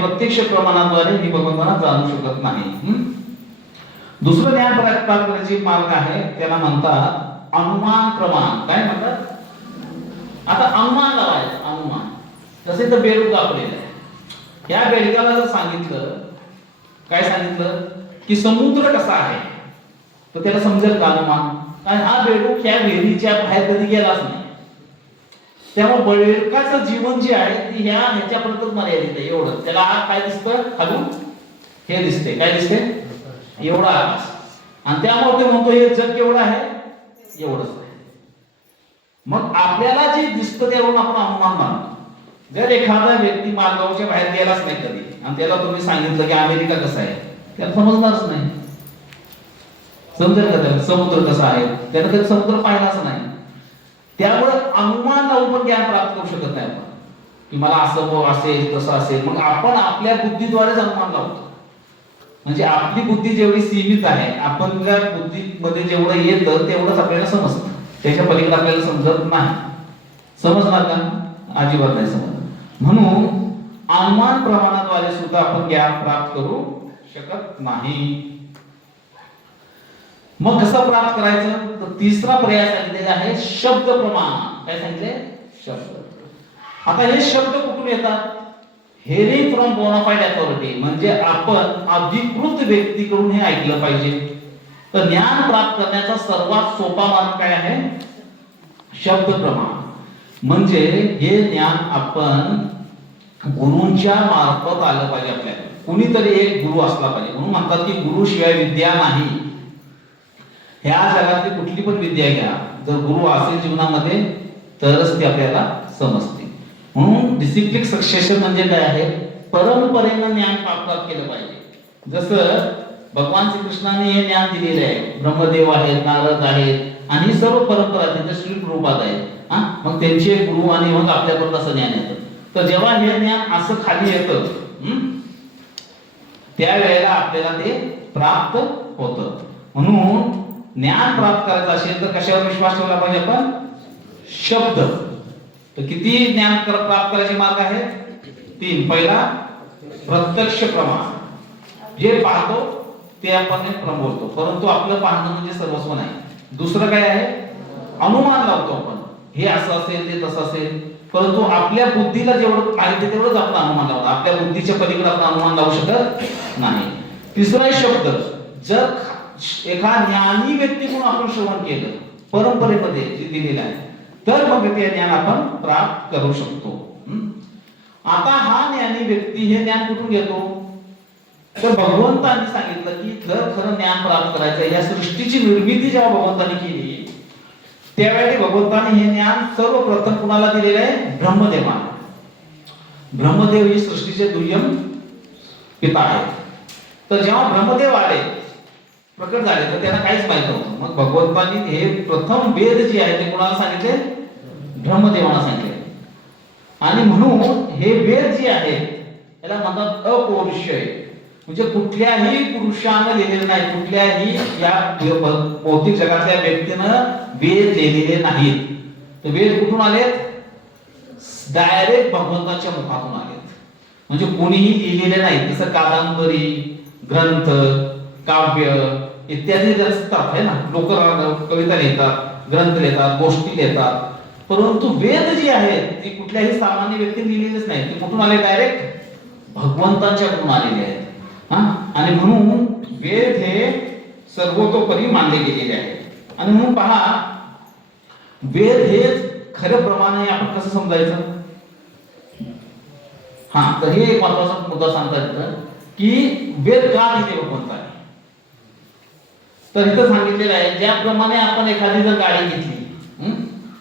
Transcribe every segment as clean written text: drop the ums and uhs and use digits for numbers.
प्रत्यक्ष प्रमाणाद्वारे मी भगवंतांना जाणू शकत नाही. दुसरं ज्ञान प्राप्त करण्याची मार्ग आहे, त्याला म्हणतात अनुमान प्रमाण. काय म्हणतात? आता अनुमान लावायचं. अनुमान तसे तर बेडूक दाखवलेलं आहे. या बेडकाला जर सांगितलं, काय सांगितलं की समुद्र कसा आहे, तर त्याला समजेल का अनुमान? कारण हा बेडूक ह्या विहिरीच्या बाहेर कधी गेलाच नाही. त्यामुळे बेडकाचं जीवन जे आहे ते ह्याच्यापर्यंतच मर्यादित आहे. एवढं त्याला काय दिसतं? खालून हे दिसते. काय दिसते? एवढा आकाश. आणि त्यामुळे ते म्हणतो हे जग केवढं आहे? एवढंच आहे. मग आपल्याला जे दिसतं त्यावरून आपण अनुमान मानतो. जर एखादा व्यक्ती मालगावच्या बाहेर गेलाच नाही कधी आणि त्याला तुम्ही सांगितलं की अमेरिका कसं आहे, त्याला समजणारच नाही. समजेल का त्याला समुद्र कसा आहे? त्याला कधी समुद्र पाहिलाच नाही. त्यामुळे अनुमान लावून पण ज्ञान प्राप्त करू शकत नाही आपण की मला असं असेल तसं असेल. मग आपण आपल्या बुद्धीद्वारेच अनुमान लावतो. म्हणजे आपली बुद्धी जेवढी सीमित आहे, आपण त्या बुद्धीमध्ये जेवढं येतं तेवढंच आपल्याला समजतं. त्याच्या पलीकडे आपल्याला समजत नाही. समजणार का? अजिबात नाही समजणार. म्हणून अनुमान प्रमाणाद्वारे सुद्धा आपण ज्ञान प्राप्त करू शकत नाही. मग कसं प्राप्त करायचं? तर तिसरा पर्याय सांगितलेला आहे शब्द प्रमाण. काय सांगितले? शब्द. आता हे शब्द कुठून येतात? Hearing from bonafide authority. म्हणजे आपण अधिकृत व्यक्तीकडून हे ऐकलं पाहिजे. तर ज्ञान प्राप्त करण्याचा सर्वात सोपा मार्ग काय आहे? शब्द प्रमाण. म्हणजे हे ज्ञान आपण गुरूंच्या मार्फत आलं पाहिजे. आपल्याला कुणीतरी एक गुरु असला पाहिजे. म्हणून म्हणतात की गुरु शिवाय विद्या नाही. ह्या जगातली कुठली पण विद्या घ्या, जर गुरु असेल जीवनामध्ये तरच ती आपल्याला समजते. म्हणून डिसिप्लिन सक्सेशन म्हणजे काय आहे? परंपरेनं ज्ञान प्राप्त केलं पाहिजे. जसं भगवान श्रीकृष्णाने हे ज्ञान दिलेले आहे. ब्रह्मदेव आहेत, नारद आहेत आणि सर्व परंपरा त्यांच्या श्री रूपात आहेत. मग त्यांचे गुरु आणि मग आपल्याकडून असं ज्ञान येतं. तर जेव्हा हे ज्ञान असं खाली येतं त्यावेळेला आपल्याला ते प्राप्त होतं. म्हणून ज्ञान प्राप्त करायचं असेल तर कशावर विश्वास ठेवला पाहिजे आपण? शब्द. तर किती ज्ञान प्राप्त करायचे मार्ग आहेत? 3. पहिला प्रत्यक्ष प्रमाण. जे पाहतो ते आपण प्रमोतो, परंतु आपलं पाहणं म्हणजे सर्वस्व नाही. दुसरं काय आहे? अनुमान लावतो आपण. हे असं असेल, ते तसं असेल, परंतु आपल्या बुद्धीला जेवढं पाहिजे तेवढंच आपण अनुमान लावतो. आपल्या बुद्धीच्या पलीकडे आपण अनुमान लावू शकत नाही. तिसरा शब्द. जर एका ज्ञानी व्यक्तीकडून आपण श्रवण केलं, परंपरेमध्ये जे दिलेलं आहे, तर मग ते ज्ञान आपण प्राप्त करू शकतो. आता हा ज्ञानी व्यक्ती हे ज्ञान कुठून घेतो? तर भगवंतांनी सांगितलं की जर खरं ज्ञान प्राप्त करायचं, या सृष्टीची निर्मिती जेव्हा भगवंतांनी केली त्यावेळी भगवंतांनी हे ज्ञान सर्वप्रथम कुणाला दिलेलं आहे? ब्रह्मदेवाला. ब्रह्मदेव ही सृष्टीचे दुय्यम पिता आहेत. तर जेव्हा ब्रह्मदेव आले, प्रकट झाले, तर त्यांना काहीच माहित नव्हतं. मग भगवंतांनी हे प्रथम वेद जे आहे ते कुणाला सांगितले? ब्रह्मदेवाला सांगितले. आणि म्हणून हे वेद जे आहे याला म्हणतात अपौरुषेय. म्हणजे कुठल्याही पुरुषानं लिहिलेलं नाही, कुठल्याही या भौतिक जगातल्या व्यक्तीनं वेद लिहिलेले नाहीत. तर वेद कुठून आलेत? डायरेक्ट भगवंताच्या मुखातून आलेत. म्हणजे कोणीही लिहिलेले नाही. जसं कादंबरी, ग्रंथ, काव्य इत्यादी असतात है ना. लोक कविता लिहितात, ग्रंथ लिहितात, गोष्टी लिहितात, परंतु वेद जे आहेत ते कुठल्याही सामान्य व्यक्ती लिहिलेलेच नाही. ते कुठून आले? डायरेक्ट भगवंतांच्याकडून आलेले आहेत. आणि म्हणून वेद हे सर्वतोपरी मानले गेलेले आहे. आणि म्हणून पहा, वेद हे खरं प्रमाण आहे. आपण कसं समजायचं? तर हे एक महत्वाचा मुद्दा सांगता येतं की वेद का लिहिले भगवंताने. तर इथं सांगितलेलं आहे ज्याप्रमाणे आपण एखादी जर गाडी घेतली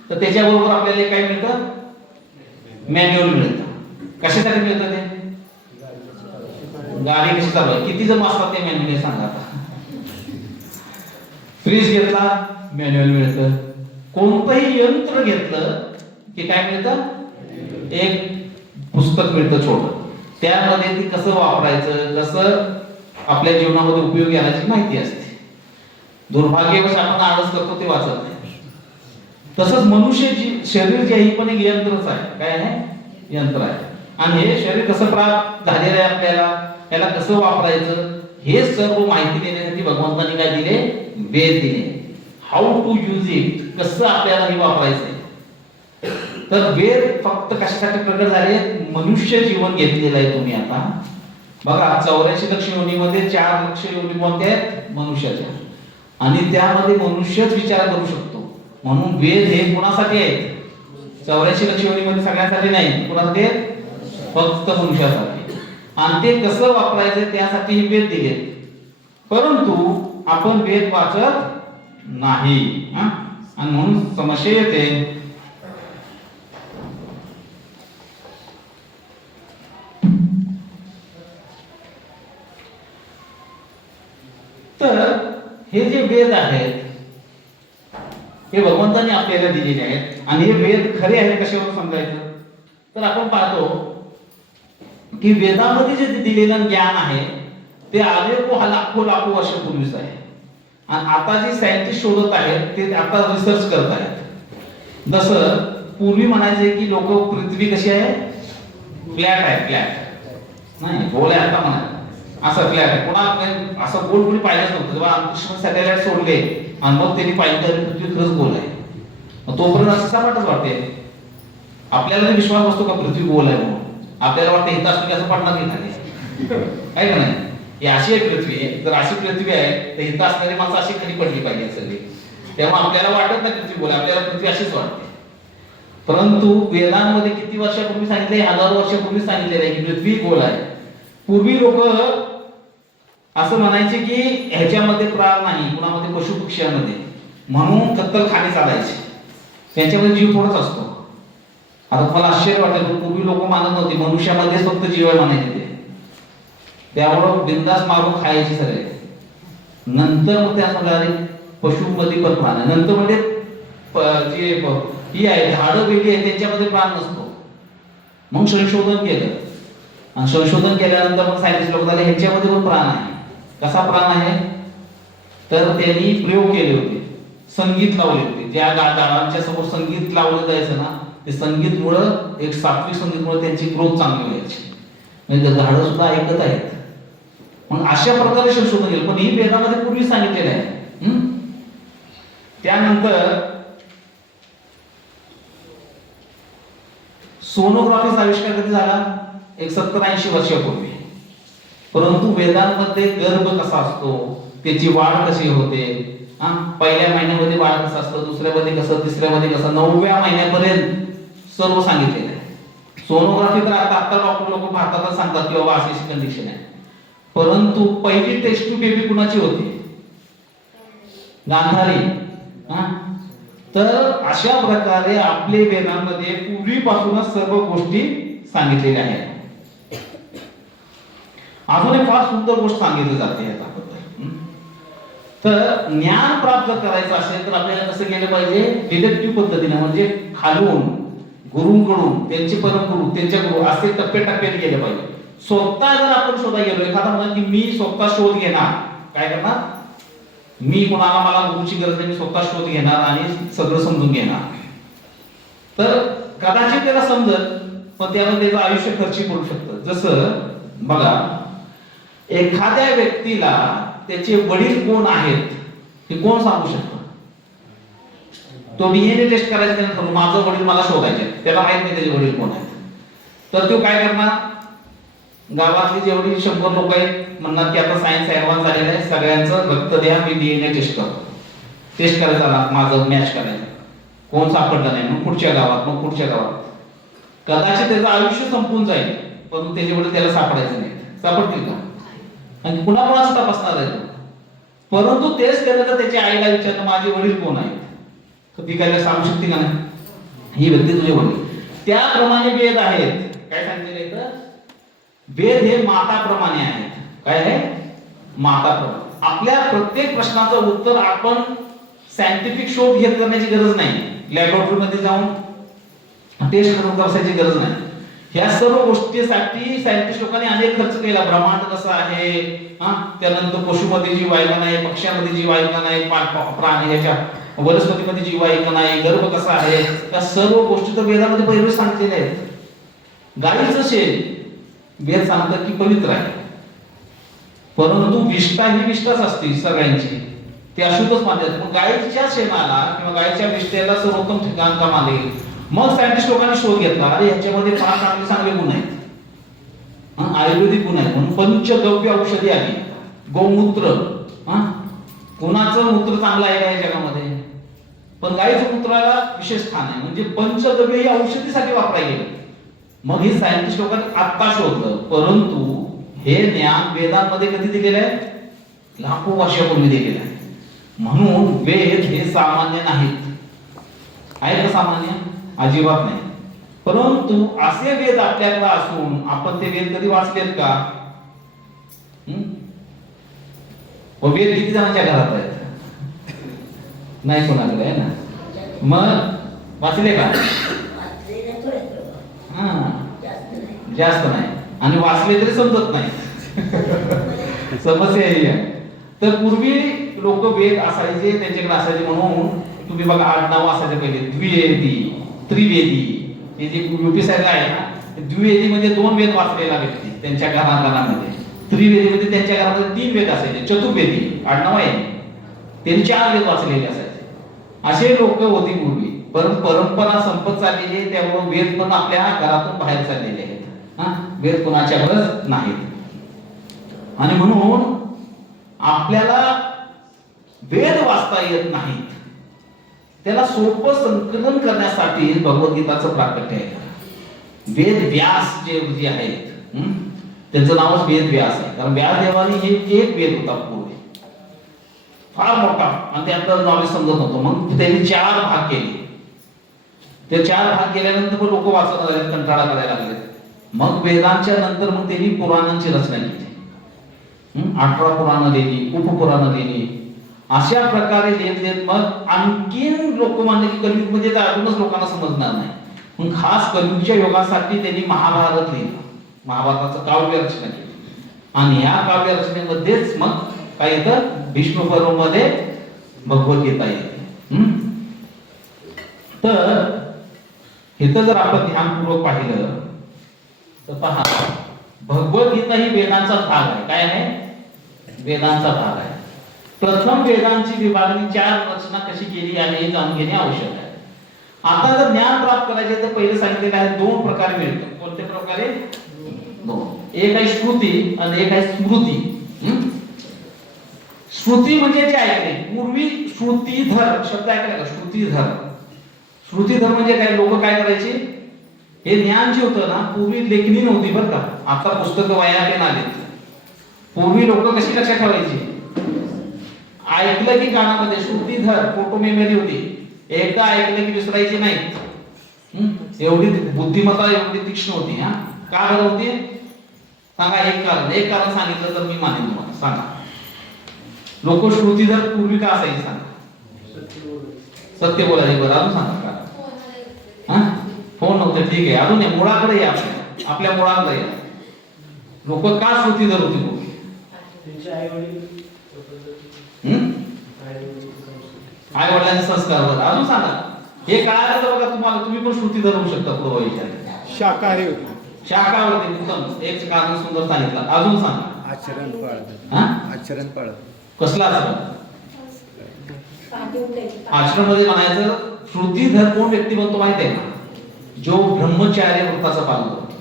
तर त्याच्याबरोबर आपल्याला काय मिळतं? मॅन्युअल मिळतं. कशासाठी मिळतं ते? गाडी कशी चालवायची, किती जण असतात ते मॅन्युअल सांगा. फ्रीज घेतला, मॅन्युअल मिळतं. कोणतंही यंत्र घेतलं की काय मिळतं? एक पुस्तक मिळतं छोटं. त्यामध्ये ती कसं वापरायचं, कसं आपल्या जीवनामध्ये उपयोगी आणायची माहिती असते. दुर्भाग्यवश आपण आळस करतो, ते वाचत नाही. तसंच मनुष्य शरीर जे आहे पण एक यंत्रच आहे. काय आहे? यंत्र आहे. आणि हे शरीर कसं प्राप्त झालेलं आहे आपल्याला, त्याला कसं वापरायचं, हे सर्व माहिती देण्यासाठी भगवंतांनी काय दिले, वेद दिले. हाऊ टू यूज इट, कसं आपल्याला हे वापरायचंय. तर वेद फक्त कशासाठी प्रकट झाले, मनुष्य जीवन घेतलेलं आहे तुम्ही आता बघा. 84 लक्ष योनीमध्ये 4 लक्ष योनी कोणत्या आहेत, मनुष्याच्या, आणि त्यामध्ये मनुष्यच विचार करू शकतो. म्हणून वेद हे कोणासाठी आहेत, 84 लक्ष योनीमध्ये सगळ्यांसाठी नाही, कोणासाठी आहेत, फक्त मनुष्यासाठी. आणि ते कसं वापरायचं त्यासाठी वेद दिले. परंतु आपण वेद वाचत नाही, आणि म्हणून समस्या येते. तर हे जे वेद आहेत हे भगवंतांनी आपल्याला दिलेले आहेत, आणि हे वेद खरे आहेत कशावर समजायचं, तर आपण पाहतो की वेदामध्ये जे दिलेलं ज्ञान आहे ते लाखो वर्षापूर्वीच आहे. आणि आता जे सायंटिस्ट शोधत आहेत ते आता रिसर्च करत आहेत. जसं पूर्वी म्हणायचे की लोक पृथ्वी कशी आहे, फ्लॅट आहे, फ्लॅट नाही, गोल आहे. आता म्हणा असं फ्लॅट आहे, कोणा असं गोल कोणी पाहिलंच नव्हतं. जेव्हा अंतरिक्ष सॅटेलाइट सोडले आणि मग त्यांनी पाहिलं पृथ्वी खरंच गोल आहे. तोपर्यंत असं सपाटच वाटते. आपल्याला विश्वास बसतो का पृथ्वी गोल आहे म्हणून, आपल्याला वाटतं इथं असं की असं पडणार नाही खाली, आहे का नाही. ही अशी एक पृथ्वी आहे, तर अशी पृथ्वी आहे तर इथं असणारी माणसं अशी खाली पडली पाहिजे सगळी. तेव्हा आपल्याला वाटत नाही पृथ्वी गोल, आपल्याला पृथ्वी अशीच वाटते. परंतु वेदांमध्ये किती वर्षापूर्वी सांगितले, 1000 वर्षापूर्वी सांगितलेलं आहे की पृथ्वी गोल आहे. पूर्वी लोक असं म्हणायचे की ह्याच्यामध्ये प्राण नाही, कुणामध्ये पशु पक्ष्यांमध्ये, म्हणून कत्तलखाने चालायचे, त्यांच्यामध्ये जीव थोडाच असतो. आता तुम्हाला आश्चर्य वाटेल, पूर्वी लोक मानत नव्हते मनुष्यामध्येच फक्त जीव आहे म्हणायचे ते. त्यामुळं बिंदास मारून खायचे सगळे. नंतर मग त्या सगळ्या पशुमध्ये पण प्राण आहे. नंतर म्हणजे जे ही आहे झाडं वेगळी आहे त्यांच्यामध्ये प्राण नसतो. मग संशोधन केलं, आणि संशोधन केल्यानंतर मग सायन्टिस्ट लोक झाले ह्याच्यामध्ये पण प्राण आहे. कसा प्राण आहे, तर त्यांनी प्रयोग केले होते, संगीत लावले होते. ज्या झाडांच्या समोर संगीत लावलं जायचं ना, ते संगीतमुळं, एक सात्विक संगीतमुळे त्यांची ग्रोथ चांगली व्हायची, म्हणजे झाडं सुद्धा ऐकत आहेत. मग अशा प्रकारे संशोधन केलं, पण ही वेदामध्ये पूर्वी सांगितलेलं आहे. त्यानंतर सोनोग्राफीचा आविष्कार कधी झाला, एक 70-80 वर्षापूर्वी. परंतु वेदांमध्ये गर्भ कसा असतो, त्याची वाढ कशी होते, पहिल्या महिन्यामध्ये बाळ कसं असतं, दुसऱ्यामध्ये कसं, तिसऱ्यामध्ये कसं, 9व्या महिन्यापर्यंत सर्व सांगितलेलं आहे. सोनोग्राफी तर आता डॉक्टर लोक भारतात सांगतात की बाबा अशी कंडिशन आहे. परंतु पहिली टेस्ट ट्यूब बेबी कुणाची होती, गांधारी. तर अशा प्रकारे आपले वेदांमध्ये पूर्वीपासूनच सर्व गोष्टी सांगितलेल्या आहेत. अजून एक फार सुंदर गोष्ट सांगितली जाते याच्याबद्दल. तर ज्ञान प्राप्त करायचं असेल तर आपल्याला कसं केलं पाहिजे, डिडक्टिव्ह पद्धतीने, म्हणजे खालून गुरुंकडून, त्यांचे परमगुरु, त्यांच्या गुरु, असे टप्प्याटप्प्याने गेले पाहिजे. स्वतः जर आपण शोधा गेलो, एखादा म्हणा की मी स्वतः शोध घेणार, काय करणार, मी कोणाला, मला गुरुची गरज नाही, मी स्वतः शोध घेणार आणि सगळं समजून घेणार, तर कदाचित त्याला समजत, पण त्यामध्ये त्याचं आयुष्य खर्ची पडू शकतं. जसं बघा, एखाद्या व्यक्तीला त्याचे वडील कोण आहेत हे कोण सांगू शकतो, तो डीएनए टेस्ट करायचं त्याने ठरवलं, माझं वडील मला शोधायचे, त्याला माहित नाही त्याचे वडील कोण आहेत. तर तो काय करणार, गावातली जेवढी 100 लोक आहेत म्हणणार की आता सायन्स ऍडव्हान्स झालेलं आहे, सगळ्यांचं रक्त द्या, मी डीएनए टेस्ट करतो. टेस्ट करायचा, माझं मॅच करायचं, कोण सापडलं नाही, मग पुढच्या गावात, मग पुढच्या गावात. कदाचित त्याचं आयुष्य संपून जाईल, पण त्याचे वडील त्याला सापडायचं नाही. सापडतील का, आणि पुन्हा कोणाचं तपासणार आहे. परंतु तेच केलं तर त्याच्या आईला विचारलं माझे वडील कोण आहेत, तर ती काय सांगू शकते का नाही, ही व्यक्ती तुझे वडील. त्याप्रमाणे वेद आहेत. काय सांगितलेलं इथं, वेद हे माताप्रमाणे आहेत. काय आहे, माताप्रमाणे. आपल्या प्रत्येक प्रश्नाचं उत्तर आपण सायंटिफिक शोध घेत करण्याची गरज नाही, लॅबोरेटरी मध्ये जाऊन टेस्ट करत बसायची गरज नाही. ह्या सर्व गोष्टीसाठी सायंटिस्ट लोकांनी अनेक खर्च केला. ब्रह्मांड कसं आहे, त्यानंतर पशुमध्ये जीव आहे का नाही, पक्ष्यामध्ये जीव आहे का नाही, प्राणी ह्याच्या वनस्पतीमध्ये जीव आहे का नाही, गर्भ कसा आहे, त्या सर्व गोष्टी तर वेदामध्ये पहिले सांगितलेल्या आहेत. गाईचं शेण वेद सांगतात की पवित्र आहे, परंतु विष्ठा ही विष्ठाच असते सगळ्यांची, ते अशुद्धच मानतात. मग गायीच्या शेणाला किंवा गायीच्या विष्ठेला सर्वोत्तम ठिकाण का मानले? मग सायंटिस्ट लोकांनी शोध घेतला, अरे ह्याच्यामध्ये 5 चांगले गुण आहेत, आयुर्वेदिक गुण आहेत, म्हणून पंचगव्य औषधी आली. गोमूत्र, कुणाचं मूत्र चांगलं आहे का या जगामध्ये? पण गायीच्या मूत्राला विशेष स्थान आहे, म्हणजे पंचगव्य ही औषधीसाठी वापरायला गेलं. मग हे सायंटिस्ट लोकांनी आत्ता शोधलं, परंतु हे ज्ञान वेदांमध्ये कधी दिलेलं आहे? लाखो वर्षापूर्वी दिलेलं आहे. म्हणून वेद हे सामान्य नाहीत. आहेत का सामान्य? अजिबात नाही. परंतु असे वेद आपल्याकडे असून आपण ते वेद कधी वाचलेत का? वेद किती जणांच्या घरात आहेत? नाही कोणाकडे आहे ना. मग वाचले का? जास्त नाही, आणि वाचले तरी समजत नाही. समस्या ही आहे. तर पूर्वी लोक वेद असायचे, त्यांच्याकडे असायचे, म्हणून तुम्ही बघा 8-9 असायचे पहिले. द्विवेदी, त्रिवेदी, हे जे युपी साईडला आहे ना, द्विवेदी म्हणजे 2 वेद वाचलेला व्यक्ती त्यांच्या घराघरामध्ये. त्रिवेदी म्हणजे त्यांच्या घरामध्ये 3 वेद असायचे. चतुर्वेदी 8-9 आहे, त्यांनी 4 वेद वाचलेले असायचे. असे लोक होती पूर्वी. परंपरा संपत चाललेली आहे, त्यामुळे वेद पण आपल्या घरातून बाहेर चाललेले आहेत. वेद कोणाच्यावरच नाहीत. आणि म्हणून आपल्याला वेद वाचता येत नाहीत, त्याला सोपं संकलन करण्यासाठी भगवद्गीताचं प्राकट्य आहे. वेद व्यास जे आहेत, त्यांचं नावच वेद व्यास आहे, कारण व्यासदेवानी हे एक वेद होता पूर्वी फार मोठा, आणि त्यातलं नॉलेज समजत नव्हतं. मग त्यांनी 4 भाग केले. ते 4 भाग केल्यानंतर लोक वाचत लागले, कंटाळा करायला लागले. मग वेदांच्या नंतर मग त्यांनी पुराणांची रचना केली. 18 पुराणं लिहिली, उपपुराणं लिहिली. अशा प्रकारे लिहित मग आणखीन लोक मानले की कलियुग म्हणजे अजूनच लोकांना समजणार नाही. मग खास कलियुगच्या योगासाठी त्यांनी महाभारत लिहिलं, महाभारताचं काव्य रचना केली. आणि या काव्य रचनेमध्येच मग काय येतं? भीष्म पर्वामध्ये भगवद्गीता येते. तर इथं जर आपण ध्यानपूर्वक पाहिलं तर पहा, भगवद्गीता ही वेदांचा भाग आहे. काय आहे? वेदांचा भाग आहे. प्रथम वेदांची विभागणी 4 रचना कशी केली आहे हे जाणून घेणे आवश्यक आहे. आता जर ज्ञान प्राप्त करायचे तर पहिले सांगितलेले आहे 2 प्रकारे मिळतं. कोणत्या प्रकारे? 2. एक आहे श्रुती आणि एक आहे स्मृती. श्रुती म्हणजे जे ऐकणे. पूर्वी श्रुतीधर शब्द ऐकला का? श्रुतीधर. श्रुतीधर म्हणजे काय? लोक काय करायचे? हे ज्ञान जे होतं ना, पूर्वी लेखणी नव्हती बरं का. आता पुस्तकं वह्या पेन आलेत. पूर्वी लोक कशी लक्षात ठेवायची? ऐकलं की कानामध्ये. श्रुतीधर फोटो मेमरी होती, एकदा ऐकलं की विसरायची नाही. एवढी बुद्धिमत्ता एवढी तीक्ष्ण होती. का बरं होती? सांगा एक कारण सांगितलं तर मी मानेन तुम्हाला. सांगा. लोक श्रुतीधर पूर्वी का असायची? सांगा. सत्य बोलायचे. बरं अजून सांगा का? फोन नव्हते, ठीक आहे. अजून मुळाकडे या, आपल्या मुळाकडे या. लोक का श्रुतीधर होती पूर्वी? आई वडिलांचे संस्कार. बरं अजून सांगा. हे कळालं तर बघा तुम्हाला, तुम्ही पण श्रुतीधर होऊ शकता पुढे विचार. शाकाहारी होते. उत्तम. एक कारण सुंदर सांगितलं. अजून सांगा. आचरण पाळत. कसला आचरण? आश्रम मध्ये म्हणायचं श्रुतीधर कोण व्यक्ती बनतो माहिती आहे का? जो ब्रह्मचार्य व्रताचा पालन करतो,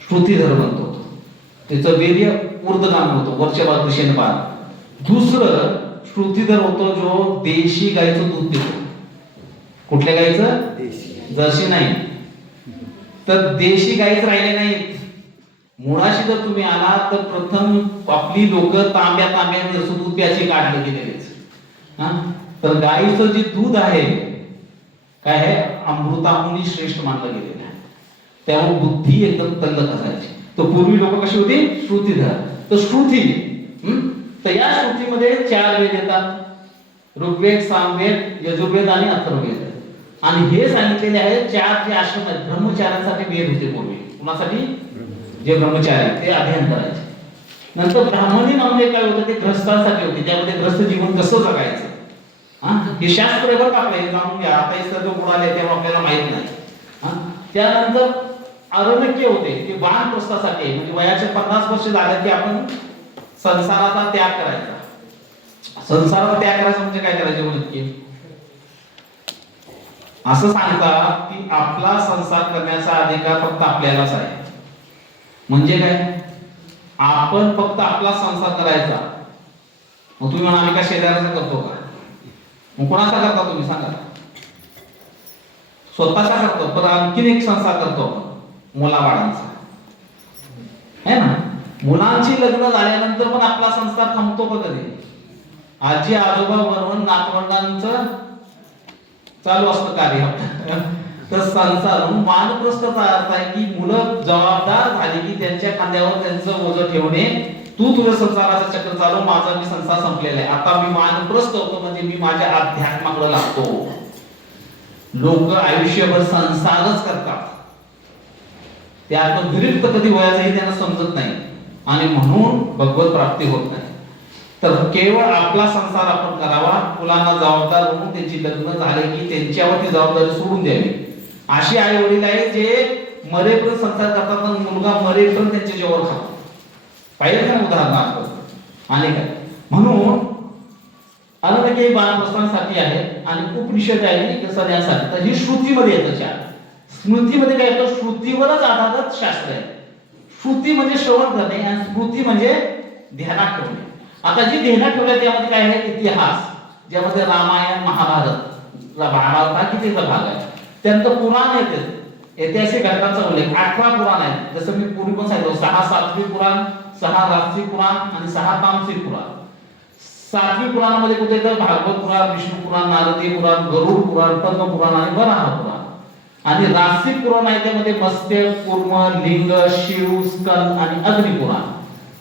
श्रुतीधर बनतो. त्याचं वीर्य ऊर्ध्वगामी होतो, वरच्या दिशेने पार. दुसरं श्रुतीधर होतो जो देशी गाईचं दूध देतो. कुठल्या गाईचं? जर्सी नाही. तर देशी गाईच राहिले नाहीत. मुळाशी जर तुम्ही आला तर प्रथम आपली लोक तांब्या दूध प्यायची काढले गेलेलेच. तर गाईचं जे दूध आहे काय आहे? अमृताहुनी श्रेष्ठ मानलं गेलेलं आहे. त्यामुळे बुद्धी एकदम तल्लख असायची. तर पूर्वी लोक कशी होती? श्रुतीधर. तर श्रुती, तर या श्रुतीमध्ये 4 वेद येतात. ऋग्वेद, सामवेद, यजुर्वेद आणि अथर्ववेद. आणि हे सांगितलेले आहे 4 जे आश्रम आहेत ब्रह्मचार्यांसाठी वेद होते पूर्वी. कुणासाठी? जे ब्रह्मचारी ते अध्ययन करायचे. नंतर ब्राह्मणी नावाने काय होतं? ते ग्रस्तांसाठी होते, त्यामध्ये ग्रस्त जीवन कसं जगायचं. हे शास्त्र बघ आपलं, हे जाणून घ्या. आता हे सर्व उडाले तेव्हा आपल्याला माहित नाही. त्यानंतर अरण्यके होते ते वानप्रस्थासाठी आहे. म्हणजे वयाचे 50 वर्ष झाले की आपण संसाराचा त्याग करायचा. संसाराचा त्याग करायचा म्हणजे काय करायचे नक्की? असं सांगतात की आपला संसार करण्याचा अधिकार फक्त आपल्यालाच आहे. म्हणजे काय? आपण फक्त आपला संसार करायचा. मग तुम्ही म्हणा आम्ही का शेजाऱ्याचा करतो का? मग कोणाचा करता तुम्ही सांगा? स्वतःचा करतो. पण आणखीन एक संसार करतो मुलाबाळांचा, है ना? मुलांची लग्न झाल्यानंतर पण आपला संसार थांबतो का कधी? आजी आजोबा बरोबर नातवंडांचं चालू असतं कार्य. तर संसार वानप्रस्थाचा अर्थ आहे की मुलं जबाबदार झाली की त्यांच्या खांद्यावर त्यांचं ओझं ठेवणे. तू तुझ्या संसाराचं चक्र चालू, माझा मी संसार संपलेला आहे, आता मी वानप्रस्थ होतो, म्हणजे मी माझ्या अध्यात्माकडे लागतो. लोक आयुष्यभर संसारच करतात, त्यातून विरक्त कधी व्हायचंही त्यांना समजत नाही आणि म्हणून भगवत प्राप्ती होत नाही. तर केवळ आपला संसार आपण करावा, मुलांना जबाबदार म्हणून त्यांची लग्न झाले की त्यांच्यावरती जबाबदारी सोडून द्यावी. अशी आई वडील आहे जे मरेपर्यंत संसार करतात आणि मुलगा मरेपर्यंत त्यांच्या जेवण खातो. पाहिजे का उदाहरणार्थ? आणि काय म्हणून अनंतके बालप्रस्थानासाठी आहे आणि उपनिषद आहे कसण्यासाठी. तर ही श्रुतीमध्ये येतं. चार स्मृतीमध्ये काय येतं? श्रुतीवरच आधारित शास्त्र आहे. श्रुती म्हणजे श्रवण करणे आणि स्मृती म्हणजे ध्यानात ठेवणे. आता जी ध्यानात ठेवले त्यामध्ये काय आहे? इतिहास, ज्यामध्ये रामायण महाभारत, महाभारत हा कितीचा भाग आहे. त्यानंतर पुराण येते, ऐतिहासिक घटनांचा उल्लेख. 18 पुराण आहेत. जसं मी पूर्वी पण सांगितलं, 6 सात्विक पुराण, 6 राजसिक पुराण आणि 6 तामसिक पुराण. सात्विक पुराणामध्ये कुठे येतं? भागवत पुराण, विष्णू पुराण, नारदी पुराण, गरुड पुराण, पद्म पुराण आणि वराह पुराण. आणि राजसिक पुराण आहे त्यामध्ये मत्स्य, कूर्म, लिंग, शिव, स्कंद आणि अग्नि पुराण.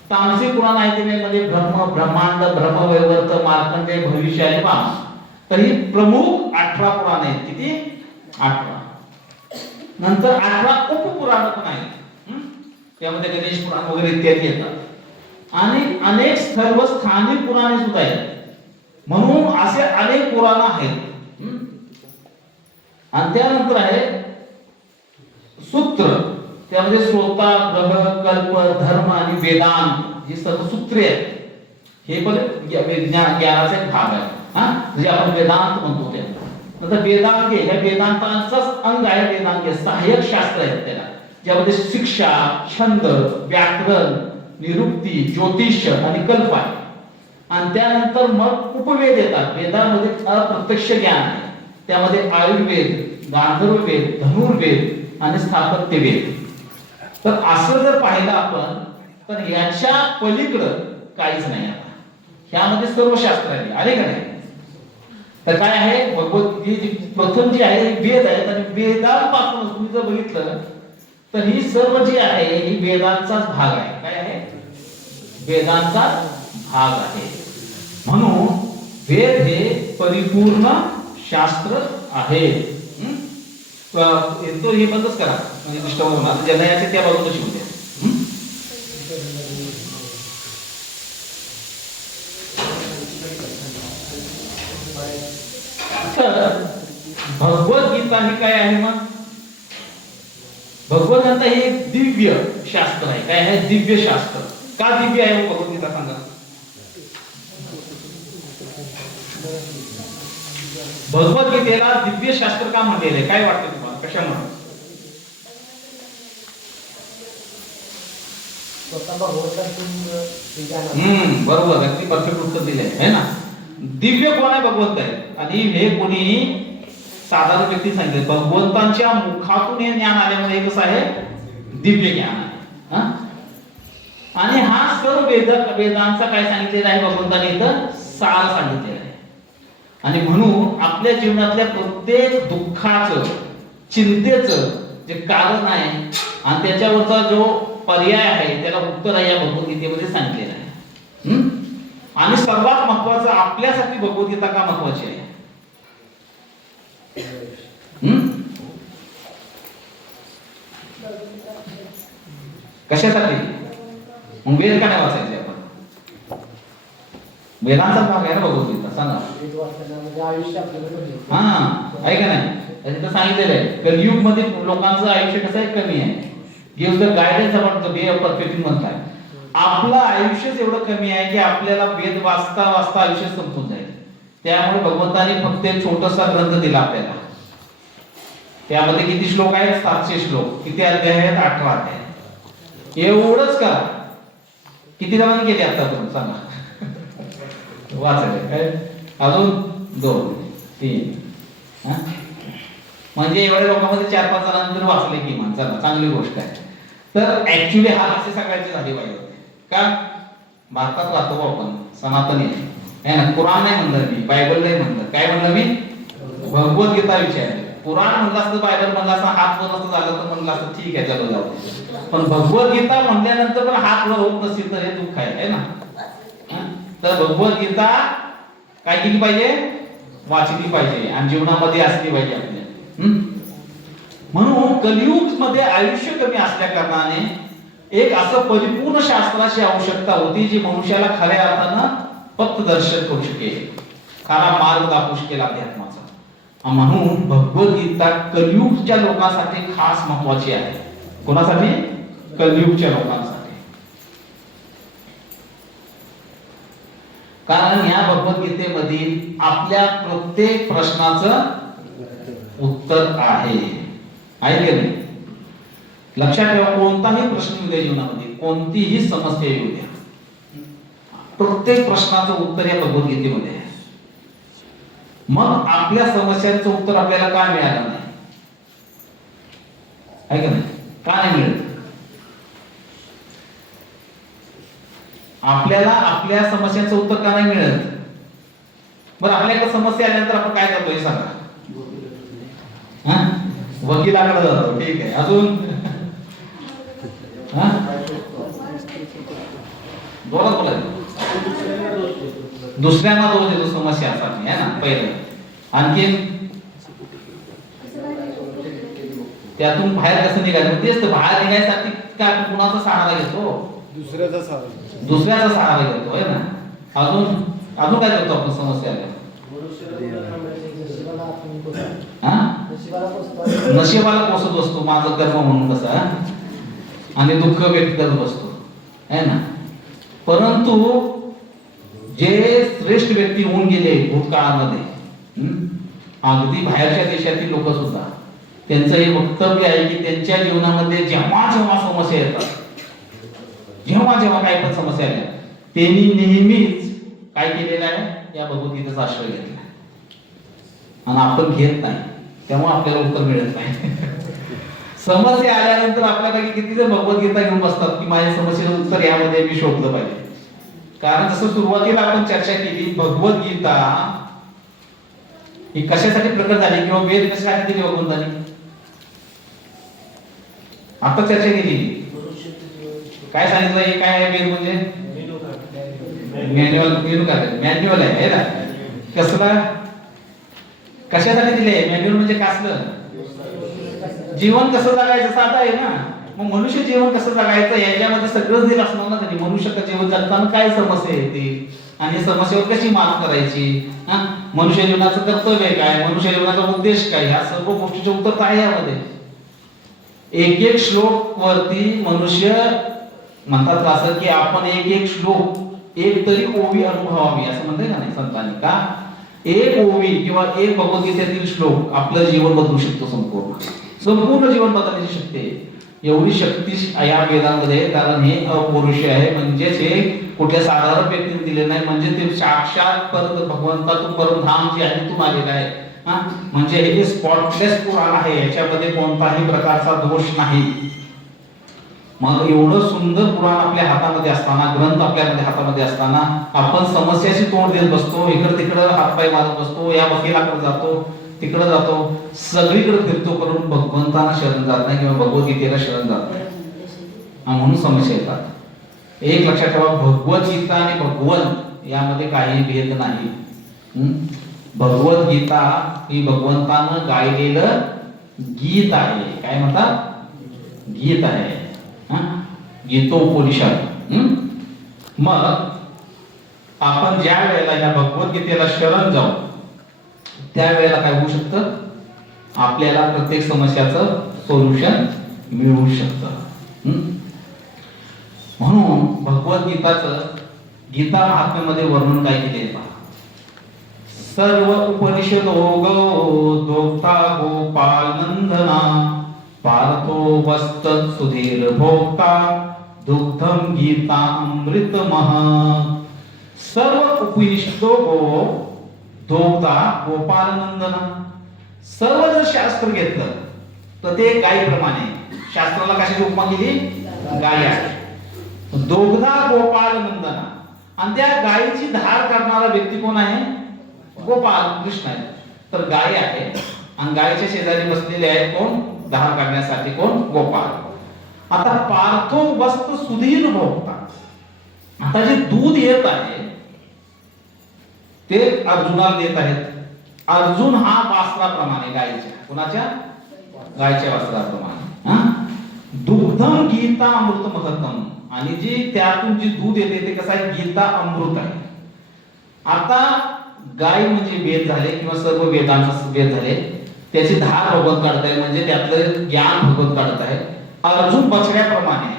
तामसिक पुराण आहे त्यामध्ये ब्रह्म, ब्रह्मांड, ब्रह्मवैवर्त, मार्कंडेय, भविष्य आणि वामन. तर ही प्रमुख 18 पुराण आहेत. किती? 18. नंतर 18 उपपुराण पण आहेत. त्यामध्ये गणेश पुराण वगैरे इत्यादी येतात. आणि अनेक सर्व स्थानिक पुराणे सुद्धा आहेत. म्हणून असे अनेक पुराण आहेत. आणि त्यानंतर आहे सूत्र, त्यामध्ये श्रोता, ग्रह, कल्प, धर्म आणि वेदांत ही सर्व सूत्रे आहेत. हे पण ज्ञानाचा एक भाग आहे. म्हणजे आपण वेदांत म्हणतो ते. नंतर वेदांगे, हे वेदांतांचाच अंग आहे. वेदांगे सहाय्यक शास्त्र आहेत त्याला, ज्यामध्ये शिक्षा, छंद, व्याकरण, निरुक्ती, ज्योतिष आणि कल्प आहे. आणि त्यानंतर मग उपवेद येतात. वेदामध्ये अप्रत्यक्ष ज्ञान आहे. त्यामध्ये आयुर्वेद, गांधर्व वेद, धनुर्वेद आणि स्थापत्य वेद. तर असं जर पाहिलं आपण तर याच्या पलीकडं काहीच नाही. आता ह्यामध्ये सर्व शास्त्र आहे. आले का नाही? तर काय आहे? भगवद्गीता प्रथम जी आहे वेद आहेत आणि वेदांपासून तुम्ही जर बघितलं तर ही सर्व जी आहे ही वेदांचाच भाग आहे. काय आहे? वेदांचा भाग आहे. म्हणून वेद हे परिपूर्ण शास्त्र आहे. तो हे बंदच करा, म्हणजे डिस्टर्ब होणार. ज्यांना याचे त्या बाजूला शिकू द्या. भगवद्गीता ही काय आहे? मग भगवद्गीता हे दिव्य शास्त्र आहे. काय आहे? दिव्य शास्त्र. का दिव्य आहे भगवद्गीता? सांगा. भगवद्गीतेला दिव्य शास्त्र का म्हटलेलं आहे? काय वाटतं तुम्हाला? कशामुळे? बरोबर, अगदी परफेक्ट उत्तर दिले आहे ना. दिव्य कोण आहे? भगवंत आहे. आणि हे कोणी साधारण व्यक्ती सांगितले. भगवंतांच्या मुखातून हे ज्ञान आल्यामुळे कसं आहे? दिव्य ज्ञान आहे. आणि हा सर्व वेदांचा काय सांगितलेला आहे? भगवंताने इथं सार सांगितलेला आहे. आणि म्हणून आपल्या जीवनातल्या प्रत्येक दुःखाचं, चिंतेचं जे कारण आहे आणि त्याच्यावरचा जो पर्याय आहे त्याला उत्तर आहे या भगवद्गीतेमध्ये सांगितलेलं आहे. आणि सर्वात महत्वाचं, आपल्यासाठी भगवद्गीता का महत्वाची आहे? कशासाठी? मग वेद का नाही वाचायचे आपण? वेदांचा भाग आहे ना भगवद्गीता. सांगा. हा, आहे का नाही? तिथं सांगितलेलं आहे कलियुग मध्ये लोकांचं आयुष्य कसं आहे? कमी आहे. Give the guidance about the way of perfecting म्हणताय. आपलं आयुष्यच एवढं कमी आहे की आपल्याला वेद वाचता वाचता आयुष्य संपून जाईल. त्यामुळे भगवंताने फक्त एक छोटासा ग्रंथ दिला आपल्याला. त्यामध्ये किती श्लोक आहेत? 700 श्लोक. किती अध्याय आहेत? 18 अध्याय. एवढंच का? किती जणांनी केले आतापर्यंत सांगा? वाचले काय? अजून 2 3 म्हणजे एवढ्या लोकांमध्ये 4-5 जणांनी वाचले किमान. चला, चांगली गोष्ट आहे. तर ऍक्च्युली हा असे सगळ्यांचे झाले पाहिजे का? भारतात राहतो आपण, सनातनी आहे ना. कुराण नाही म्हणलं मी, बायबल नाही म्हणलं. काय म्हणलं मी? भगवद्गीता विचारली. कुराण म्हणलं असतं, बायबल म्हणलं असतं, हात वर असतं झालं तर म्हणलं असतं ठीक आहे, चलो जाऊ. पण भगवद्गीता म्हणल्यानंतर पण हात वर होत नसेल तर हे दुःख आहे ना. तर भगवद्गीता काय केली पाहिजे? वाचली पाहिजे आणि जीवनामध्ये असली पाहिजे आपल्या. म्हणून कलियुग मध्ये आयुष्य कमी असल्या कारणाने एक असं परिपूर्ण शास्त्राची आवश्यकता होती जी मनुष्याला खऱ्या अर्थानं पथदर्शन करू शकेल, खरा मार्ग दाखवू शकेल अध्यात्माचा. म्हणून भगवद्गीता कलियुगच्या लोकांसाठी खास महत्वाची आहे. कोणासाठी? कलियुगच्या लोकांसाठी. कारण या भगवद्गीतेमधील आपल्या प्रत्येक प्रश्नाचं उत्तर आहे. आहे की नाही? लक्षात ठेवा, कोणताही प्रश्न येऊ द्या जीवनामध्ये, कोणतीही समस्या येऊ द्या, प्रत्येक प्रश्नाचं उत्तर या भगवद्गीतेमध्ये आहे. मग आपल्या समस्यांचं उत्तर आपल्याला का मिळालं नाही? आहे का नाही? का नाही मिळत? आपल्याला आपल्या समस्यांचं उत्तर का नाही मिळत? बरं, आपल्याकडे समस्या आल्यानंतर आपण काय करतो हे सांगा. वकिलाकडे जातो, ठीक आहे. अजून दुसऱ्यांना दोष देतो समस्यासाठी, आहे ना पहिलं. आणखी त्यातून बाहेर कसं निघायचं? तेच तर, बाहेर निघायसाठी काय कुणाचा सहारा घेतो? दुसऱ्याचा सहारा घेतो, आहे ना. अजून काय करतो आपण समस्या आल्या? नशिबाला पोसत बसतो, माझं कर्म म्हणून कसं, आणि दुःख व्यक्त करत बसतो, है ना. परंतु जे श्रेष्ठ व्यक्ती होऊन गेले भूतकाळामध्ये, अगदी बाहेरच्या देशातील लोक सुद्धा, त्यांचं हे वक्तव्य आहे की त्यांच्या जीवनामध्ये जेव्हा जेव्हा समस्या येतात, जेव्हा काही पण समस्या आल्या, त्यांनी नेहमीच काय केलेलं आहे? या भगवद्गीतेचा आश्रय घेतला. आणि आपण घेत नाही, त्यामुळे आपल्याला उत्तर मिळत नाही. समस्या आल्यानंतर आपल्याकडे किती जण भगवद्गीता घेऊन बसतात की माझ्या समस्येचं उत्तर यामध्ये मी शोधलं पाहिजे. कारण जसं सुरुवातीला आपण चर्चा केली, भगवद्गीता ही कशासाठी प्रकट झाली किंवा वेद कशासाठी दिले भगवंतांनी, आता चर्चा केली. काय सांगितलं? हे काय आहे वेद म्हणजे? मॅन्युअल आहे ना. कसला? कशासाठी दिले? मॅन्युअल म्हणजे कसलं? जीवन कसं जगायचं, साधं आहे ना. मग मनुष्य जीवन कसं जगायचं याच्यामध्ये सगळं दिलं असणार ना त्यांनी. मनुष्य जीवन जगताना काय समस्या येते आणि समस्येवर कशी मात करायची, मनुष्य जीवनाचं कर्तव्य काय, मनुष्य जीवनाचा उद्देश काय, ह्या सर्व गोष्टीचे उत्तर काय यामध्ये. एक एक श्लोक वरती मनुष्य म्हणतात असं की आपण एक एक श्लोक, एक तरी ओवी अनुभवावी असं म्हणते का नाही संतांनी. का? एक ओवी किंवा एक भगवद्गीतेतील श्लोक आपलं जीवन बदलू शकतो, संपूर्ण जीवन बदलण्याची शक्ती आहे. एवढी शक्ती या वेदांमध्ये. कारण हे अपौरुषीय आहे, म्हणजेच हे कुठल्या साधारण व्यक्तीने दिले नाही, म्हणजे ते साक्षात परत भगवंतातून परमधाम जे आहे तिथून आलेलं आहे. म्हणजे हे स्पॉटलेस पुराण आहे, याच्यामध्ये कोणताही प्रकारचा दोष नाही. मग एवढं सुंदर पुराण आपल्या हातामध्ये असताना, ग्रंथ आपल्यामध्ये हातामध्ये असताना, आपण समस्याशी तोंड देत बसतो, इकडे तिकडे हातपाय मारत बसतो, या वकिलाकडे जातो, तिकडे जातो, सगळीकडे फिरतो, करून भगवंतांना शरण जात नाही किंवा भगवद्गीतेला शरण जात नाही. म्हणून समस्या येतात. एक लक्षात ठेवा, भगवद्गीता आणि भगवन यामध्ये काही भेद नाही. भगवद्गीता ही भगवंतानं गायलेलं गीत आहे. काय म्हणतात? गीत आहे, गीतोपनिषद. मग आपण ज्या वेळेला या भगवद्गीतेला शरण जाऊ त्यावेळेला काय होऊ शकतं? आपल्याला प्रत्येक समस्याचं सोल्युशन मिळू शकतं. म्हणून भगवद्गीताचं गीता महात्म्यामध्ये वर्णन काय केले पहा. सर्व उपनिषदो दोक्ता गोपाल नंदना पार्थो वस्तत सुधीर भोक्ता दुग्धम गीता अमृत महा. सर्व उपनिषदो दोक्ता गोपाल नंदना. सर्व जर शास्त्र घेतलं तर ते गायीप्रमाणे. शास्त्राला कशाची उपमा केली? गाय आहे. दोघदा गोपाल नंदना. आणि त्या गायीची धार काढणारा व्यक्ती कोण आहे? गोपाल कृष्ण आहे. तर गाय आहे आणि गायीच्या शेजारी बसलेले आहेत कोण? धार काढण्यासाठी कोण? गोपाल. आता पार्थो वस्त सुधीर भोक्ता. आता जे दूध येत आहे ते अर्जुनाला देत आहेत. अर्जुन हा वासराप्रमाणे गायीच्या. कोणाच्या? गायीच्या वासराप्रमाणे. दुग्धम गीता अमृत महत्तम. आणि जी त्यातून जी दूध येते ते कसं आहे? गीता अमृत आहे. आता गाय म्हणजे वेद झाले किंवा सर्व वेदांचा वेद झाले. त्याची धार भगवत काढत आहे म्हणजे त्यातलं ज्ञान भगवत काढत आहे. अर्जुन बछड्याप्रमाणे आहे.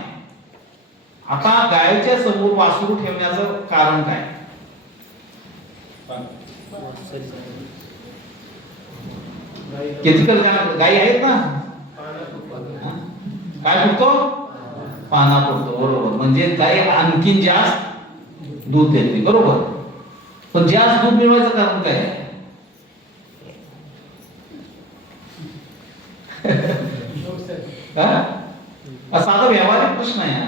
आता गायीच्या समोर वासरू ठेवण्याचं कारण काय? किती गायी आहेत ना? काय फुटतो? पाना फुटतो. बरोबर. म्हणजे गाय आणखीन जास्त दूध देते. बरोबर. पण जास्त दूध मिळवायचं कारण काय? साधा व्यावहारिक प्रश्न आहे.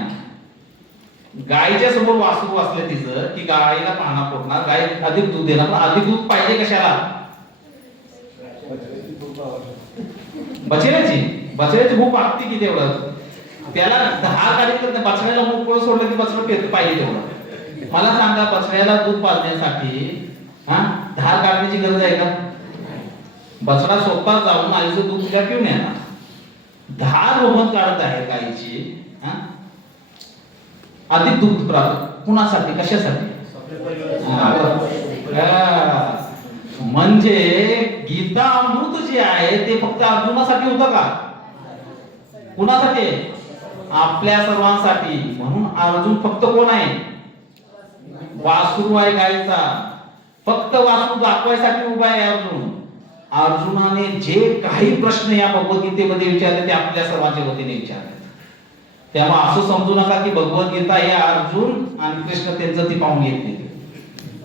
गायीच्या समोर वासरू असले तिचं की गायीला पाना फुटणार, गाय अधिक दूध देणार. पण अधिक दूध पाहिजे कशाला? बछड्याची भूक वाटते की तेवढं. त्याला धार काढली तर बछड्याला मोकळं सोडलं की बछडं पेत पाहिजे तेवढं. मला सांगा, बछड्याला दूध पाजण्यासाठी धार काढण्याची गरज आहे का? बछडा स्वतः जाऊन आईचं दूध तुला पिऊन येणार. धार भगवंत काढत आहे गायीची. अधिक दूध प्राप्त कुणासाठी? कशासाठी? म्हणजे गीता अमृत जे आहे ते फक्त अर्जुनासाठी होतं का? कुणासाठी? आपल्या सर्वांसाठी. म्हणून अर्जुन फक्त कोण आहे? वासरू आहे गायीचा. फक्त वासरू दाखवायसाठी उभा आहे अर्जुन. अर्जुनाने जे काही प्रश्न या भगवद्गीतेमध्ये विचारले ते आपल्या सर्वांच्या वतीने विचारले. तेव्हा असं समजू नका की भगवद्गीता हे अर्जुन आणि कृष्ण त्यांचं ती पाहून घेतली.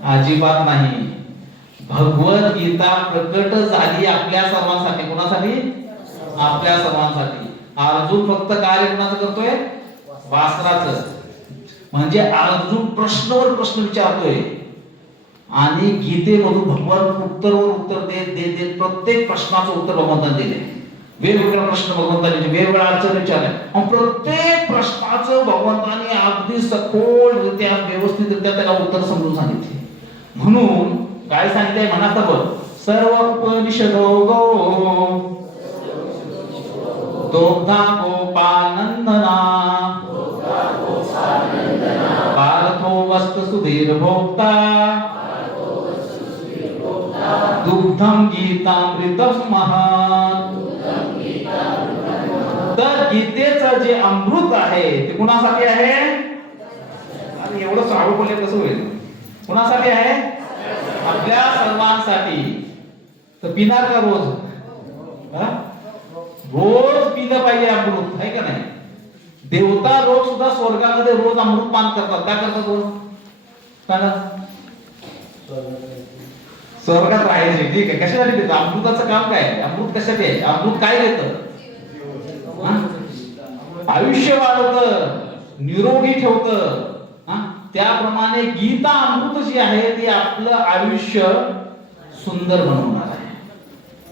अजिबात नाही. भगवद्गीता प्रकट झाली आपल्या सर्वांसाठी. कोणासाठी? आपल्या सर्वांसाठी. अर्जुन फक्त कार्य कोणाचं करतोय? वासराचं. म्हणजे अर्जुन प्रश्नावर प्रश्न विचारतोय आणि गीतेमधून भगवान उत्तरवर उत्तर देत प्रत्येक प्रश्नाचं उत्तर भगवंताने दिले. वेगवेगळ्या प्रश्न भगवंताने वेगवेगळ्या अडचणी विचारल्या. प्रत्येक प्रश्नाचं भगवंताने अगदी सखोलरित्या व्यवस्थितरित्या त्याला उत्तर समजून सांगितले. म्हणून काय सांगितलंय म्हणा तर बघ. सर्व उपनिषदो दोग्धा गोपालनंदना पार्थो वस्त सुधीर भोक्ता दुग्धम गीतामृतम महान. तर गीतेचं जे अमृत आहे ते कुणासाठी आहे? आणि एवढं साडू बोलले कसं होईल? कुणासाठी आहे? आपल्या सर्वांसाठी. तर पिणार का रोज? रोज पिलं पाहिजे अमृत, आहे का नाही? देवता रोज सुद्धा स्वर्गामध्ये रोज अमृत पान करतात. काय करतात रोज? स्वर्गात राहायचे. ठीक आहे. कशासाठी देतात? अमृताचं काम काय? अमृत कशासाठी आहे? अमृत काय देतं? आयुष्य वाढवतं, निरोगी ठेवतं. त्याप्रमाणे गीता अमृत जी आहे ती आपलं आयुष्य सुंदर बनवणार आहे.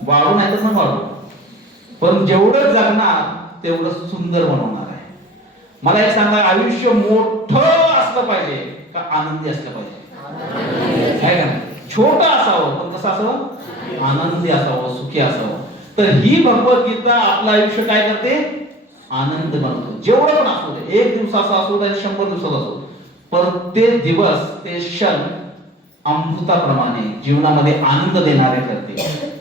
वाढू नाही तर वाढू, पण जेवढं जगणार तेवढं सुंदर बनवणार आहे. मला एक सांगा, आयुष्य मोठं असलं पाहिजे का आनंदी असलं पाहिजे? आहे का? छोटं असावं पण कसं असावं? आनंदी असावं, सुखी असावं. तर ही भगवद्गीता आपलं आयुष्य काय करते? आनंद बनवतो. जेवढं पण असू दे, 1 दिवसाचा असू दे, 100 दिवसाचा असू, प्रत्येक दिवस ते क्षण अमृताप्रमाणे जीवनामध्ये आनंद देणारे ठरते.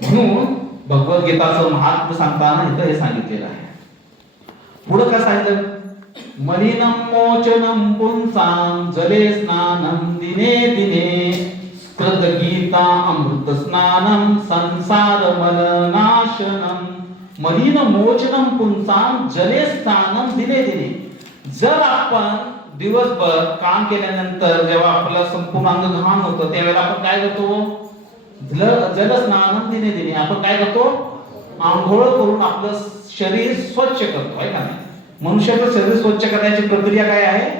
म्हणून भगवद्गीताचं महात्म्य सांगताना इथं हे सांगितलेलं आहे. पुढे काय सांगितलं? मलिनं मोचनं पुंसां जले स्नानं दिने दिने कृतगीता अमृत स्नानं संसार मलनाशनं मलिन मोचनं पुंसां जले स्नानं दिने दिने. जर आपण दिवसभर काम केल्यानंतर जेव्हा आपलं संपूर्ण अंग घाम होतं त्यावेळेला आपण काय करतो? जल स्नान दिने दिने आपण काय करतो? आंघोळ करून आपलं शरीर स्वच्छ करतो, आहे का नाही? मनुष्याचं शरीर स्वच्छ करण्याची प्रक्रिया काय आहे?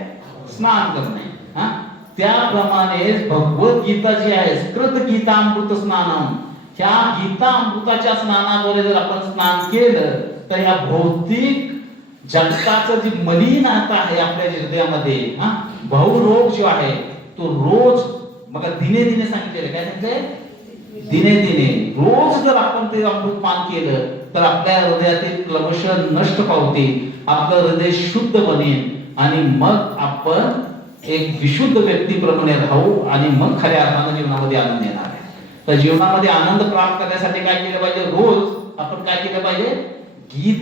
स्नान करणे. हा, त्याप्रमाणे भगवद्गीता जी आहे कृत गीतामृत स्नानम, ह्या गीता अमृताच्या स्नानाद्वारे जर आपण स्नान केलं तर या भौतिक जगताचं जी मलिनता आहे आपल्या हृदयामध्ये, हा, बहुरोग जो आहे तो रोज बघा दिने दिने सांगितलेलं काय सांगितलंय? दिने दिने. रोज जर आपण ते अमृत पान केलं तर आपल्या हृदयातील क्लेश नष्ट पावतील, आपलं हृदय शुद्ध बनेल आणि मग आपण एक विशुद्ध व्यक्तीप्रमाणे राहू आणि मग खऱ्या अर्थाने जीवनामध्ये आनंद येणार आहे. तर जीवनामध्ये आनंद प्राप्त करण्यासाठी काय केलं पाहिजे? रोज आपण काय केलं पाहिजे? गीत